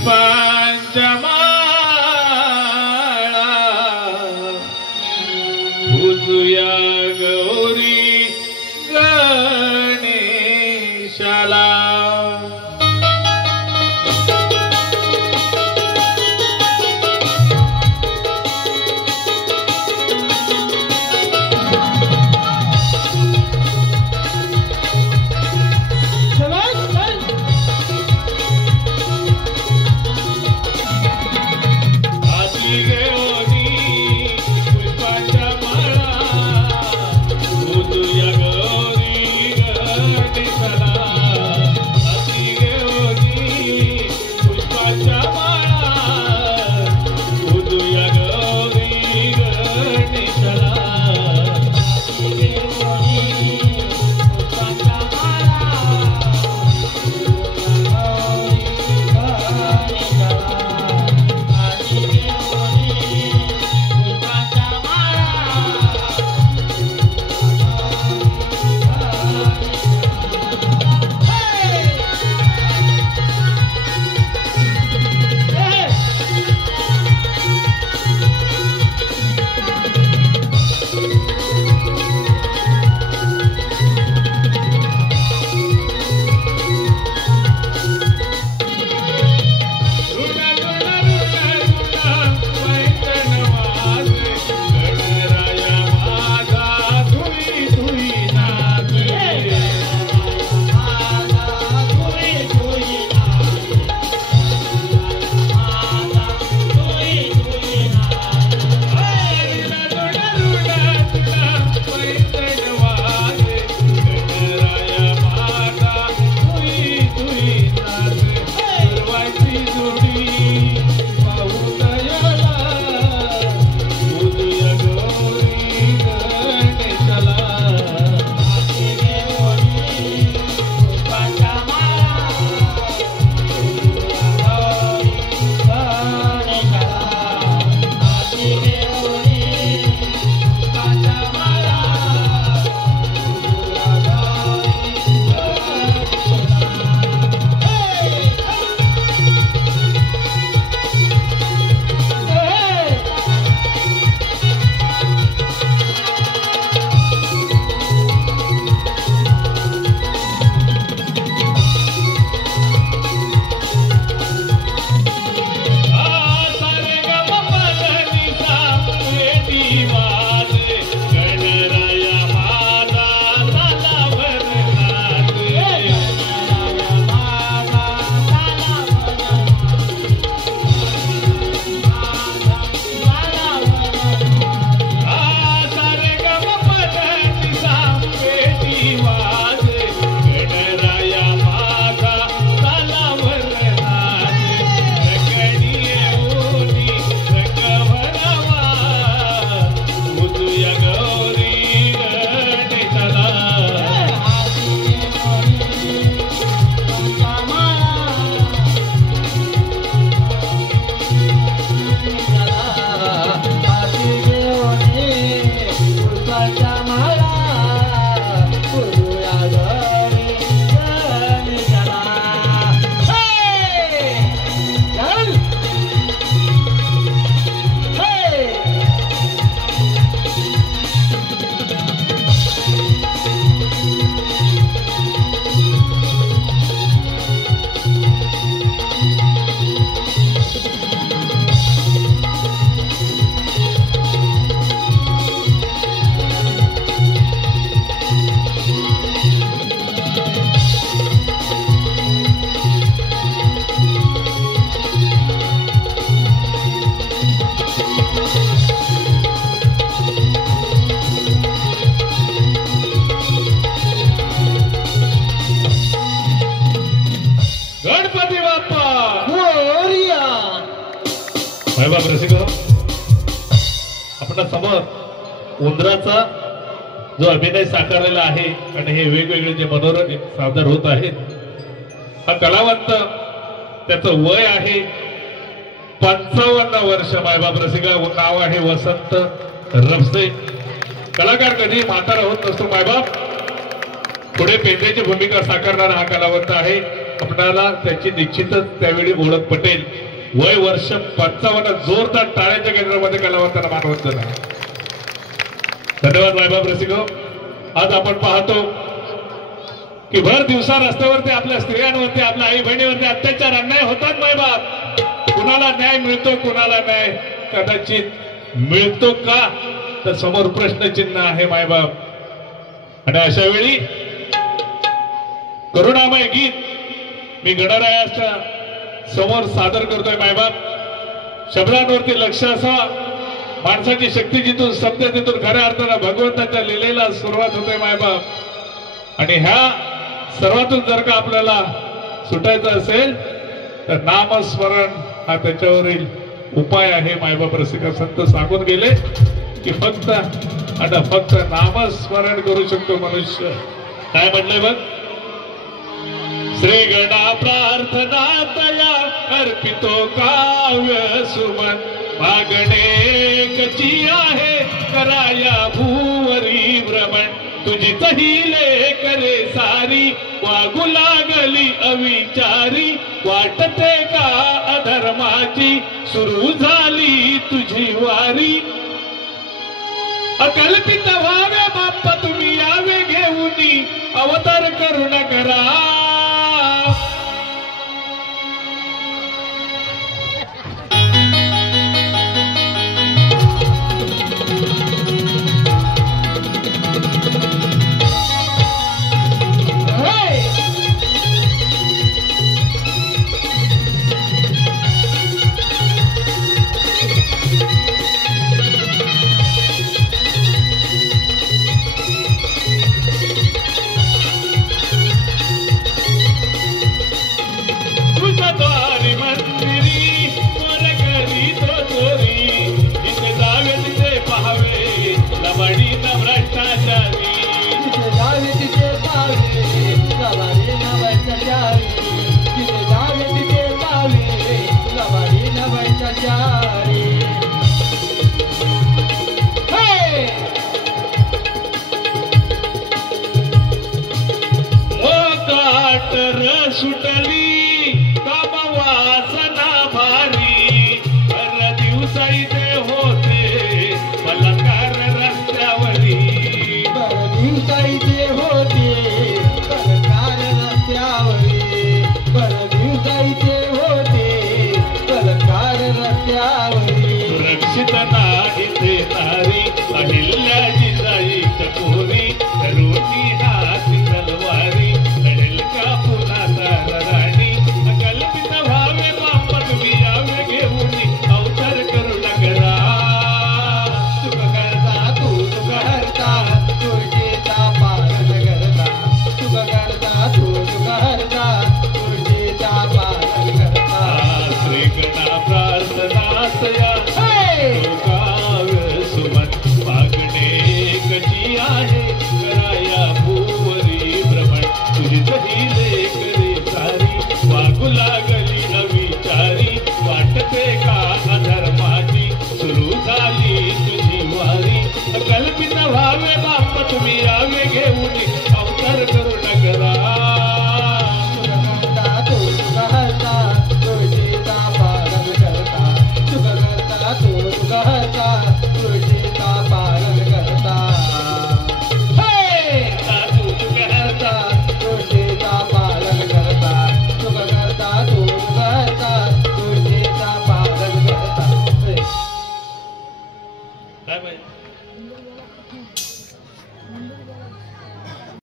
पुष्पांच्या माळा पूजुया गौरी गणेशाला। साहेबाब रसिक आपल्या समोर उंदराचा जो अभिनय साकारलेला आहे आणि हे वेगवेगळे जे मनोरंजन सादर होत आहेत, हा कलावंत त्याचं वय आहे 55 वर्ष। मायबाप रसिका नाव आहे वसंत रफसे। कलाकार कधी म्हातारा होत नसतो मायबाप, पुढे पेंद्याची भूमिका साकारणारा हा कलावंत आहे। आपणाला त्याची निश्चितच त्यावेळी ओळख पटेल. वय वर्ष 55. जोरदार टाळ्यांच्या केंद्रामध्ये कलावंतांना मानवंदन आहे. धन्यवाद मायबाप रसिको. आज आपण पाहतो की भर दिवसा रस्त्यावरती आपल्या स्त्रियांवरती आपल्या आई बहिणीवरती अत्याचार अन्याय होतात. मायबाप कुणाला न्याय मिळतो कुणाला न्याय कदाचित मिळतो का तर समोर प्रश्नचिन्ह आहे मायबाप. आणि अशा वेळी करुणामय गीत मी गणरायाच्या समोर सादर करतोय मायबाप. शब्दांवरती लक्ष असावा. माणसाची शक्ती जिथून सत्यतेतून खऱ्या अर्थानं भगवंताच्या लीलेला सुरुवात होते मायबाप. आणि ह्या सर्वातून जर का आपल्याला सुटायचं असेल तर नामस्मरण हा त्याच्यावरील उपाय आहे. मायबाप रसिका संत सांगून गेले की फक्त आता फक्त नामस्मरण करू शकतो मनुष्य. काय म्हणलंय बघ. श्री गणा प्रार्थना तया अर्पितो काव्य सुमन मागणे कची आहे कराया भूवरी भ्रमण तुझीच ही करे सारी वागू लागली अविचारी वाटते का अधर्माची सुरू झाली तुझी वारी अकल्पित व्हावे बाप्पा तुम्ही यावे घेऊनी अवतार करुण करा सुटली कामवासना भारी हर दिवसाई ते होते बलात्कार रस्त्यावरी हर दिवसाई ते होते बलात्कार रस्त्यावरी हर दिवसाई ते होते बलात्कार रस्त्यावरी सुरक्षित नाही ते नारी अहिल्याची जाई कटोरी करोटी हाती तलवारी